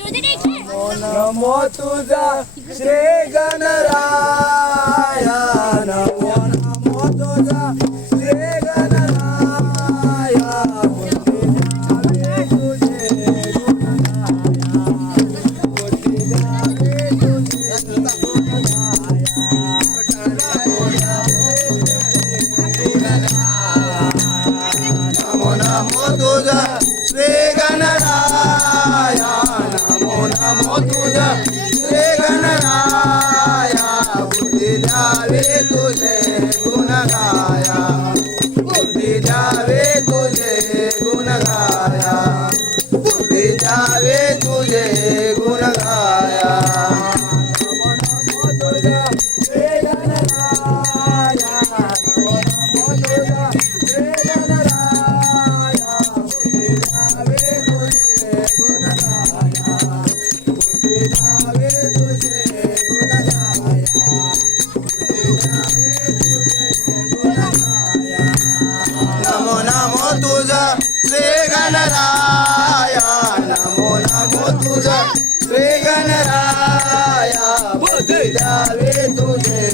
नमो तुझा श्री गणराया. नमो नमो तुझा रे गणराया बुद्धी द्यावे तुझे गणराया नमो नमो तुझा. श्री गणराया द्यावे तुझे.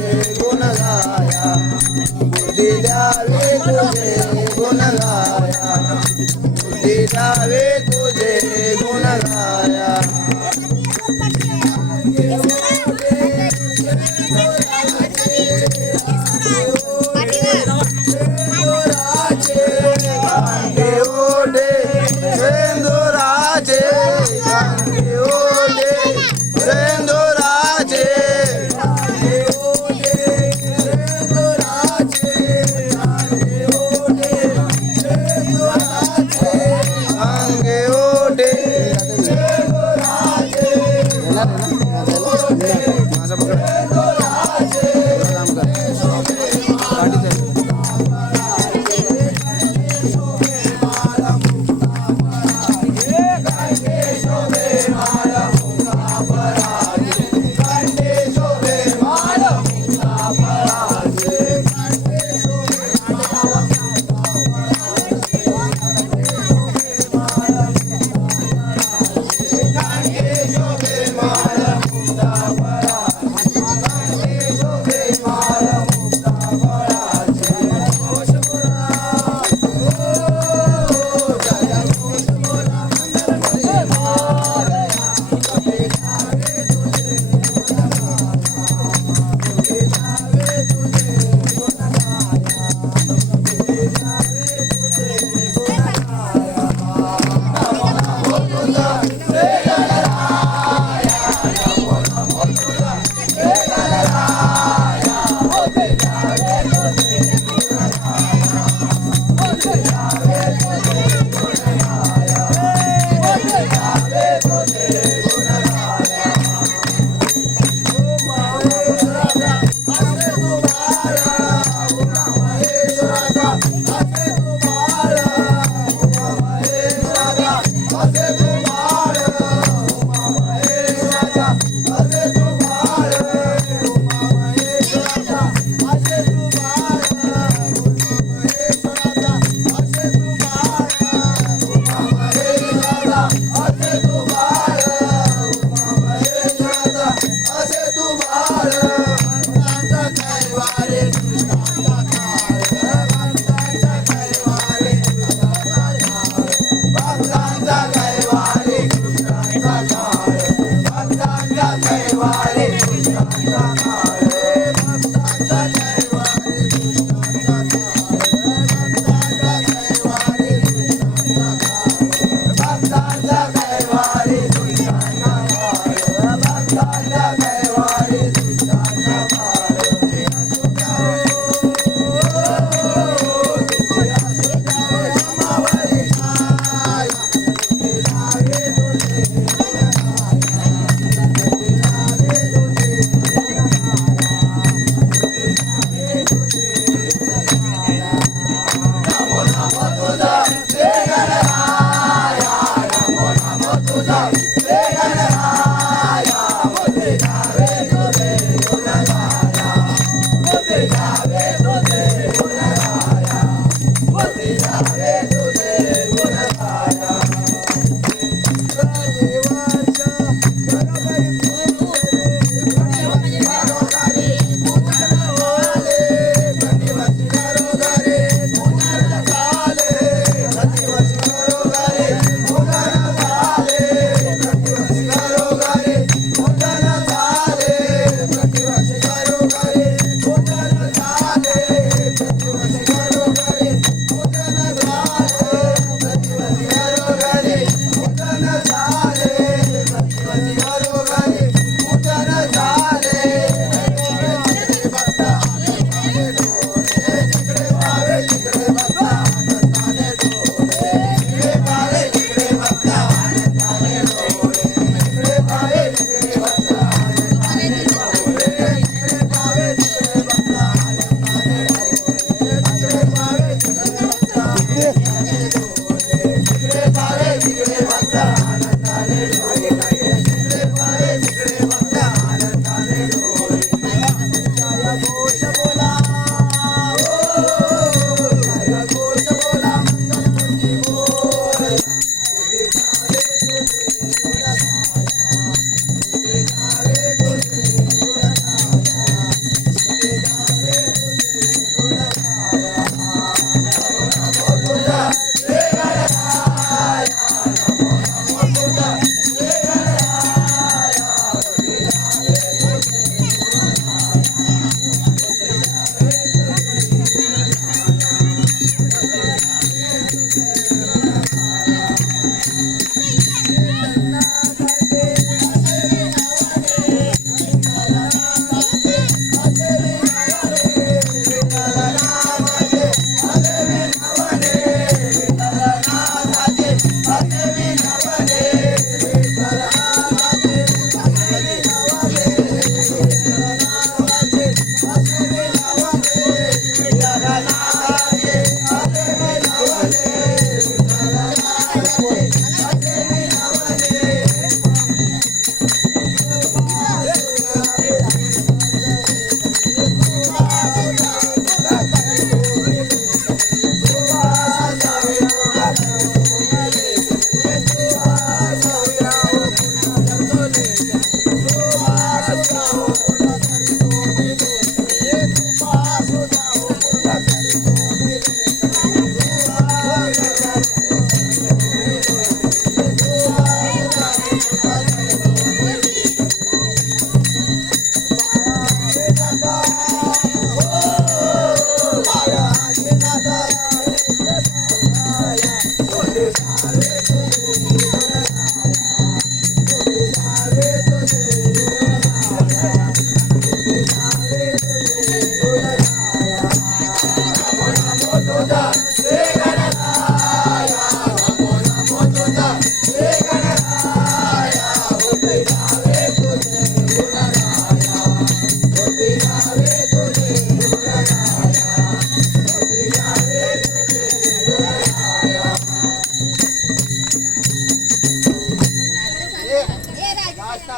fazer